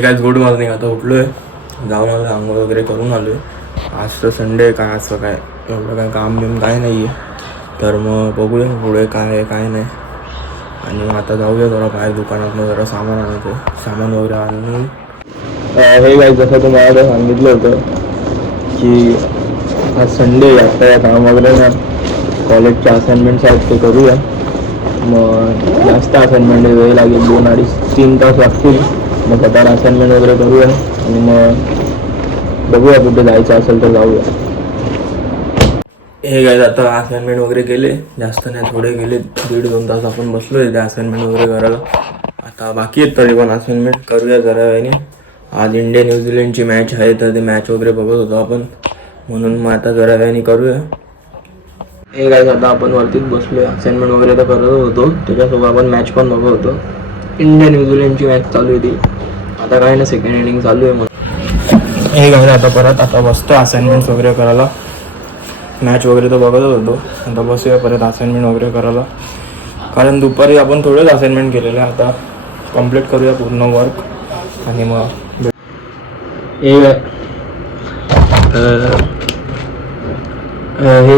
काय good morning. आता उठलोय, जाऊन आलो, आंघोळ वगैरे करून आलोय. आज तर संडे, काय असं काय एवढं काय काम बिम काय नाही आहे. तर मग बघूया पुढे काय आहे काय नाही. आणि मग आता जाऊया जरा बाहेर दुकानातनं जरा सामान आणायचं, सामान वगैरे आणून हे काय जसं तुम्हाला सांगितलं होतं की आज संडे, आता काम वगैरे ना कॉलेजचे असाइनमेंट्स आहेत ते करूया. मग जास्त असाइनमेंट वेळ लागेल, 2-2.5-3 तास लागतील. मग स्वतःला असाइनमेंट वगैरे करूया आणि मग बघूया कुठे जायचं असेल तर जाऊया. हे काय आता असाइनमेंट वगैरे केले, जास्त नाही थोडे गेले, 1.5-2 तास आपण बसलोय त्या असाइनमेंट वगैरे करायला. आता बाकी आहेत तरी पण असाइनमेंट करूया जरा वेळाने. आज इंडिया न्यूझीलंडची मॅच आहे तर ते मॅच वगैरे बघत होतो आपण, म्हणून मग आता जरा वेळाने करूया. हे काय आता आपण वरतीच बसलोय, असाइनमेंट वगैरे तर करत होतो, त्याच्यासोबत आपण मॅच पण बघत होतो. इंडिया न्यूझीलंडची मॅच चालू आहे ती. आता काय ना सेकंड इनिंग चालू आहे. मग हे काय आता परत आता बसतो असाइनमेंट्स वगैरे करायला. मॅच वगैरे तर बघतच होतो, आता बसूया परत असाइनमेंट वगैरे करायला. कारण दुपारी आपण थोडेच असाइनमेंट केलेले, आता कंप्लीट करूया पूर्ण वर्क आणि मग हे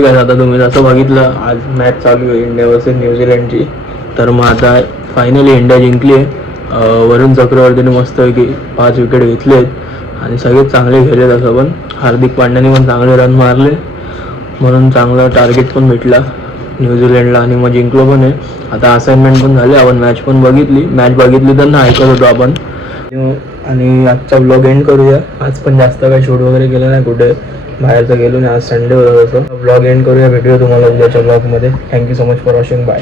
काय आता तुम्ही जसं बघितलं आज मॅच चालू आहे इंडिया वर्सेस न्यूझीलंडची. तर मग आता फायनली इंडिया जिंकली आहे. वरुण चक्रवर्तीने मस्तपैकी 5 विकेट घेतले आहेत आणि सगळेच चांगले खेळले. तसं पण हार्दिक पांड्याने पण चांगले रन मारले, म्हणून चांगला टार्गेट पण भेटला न्यूझीलंडला आणि मग जिंकलो पण आहे. आता असाइनमेंट पण झाले, आपण मॅच पण बघितली. मॅच बघितली तर ना ऐकत होतो आपण. आणि आजचा ब्लॉग एंड करूया. आज पण जास्त काही शूट वगैरे केलं नाही, कुठे बाहेरचं गेलो नाही, आज संडे होता. तसं ब्लॉग एंड करूया. भेटूया तुम्हाला उद्याच्या ब्लॉगमध्ये. Thank you so much for watching. Bye.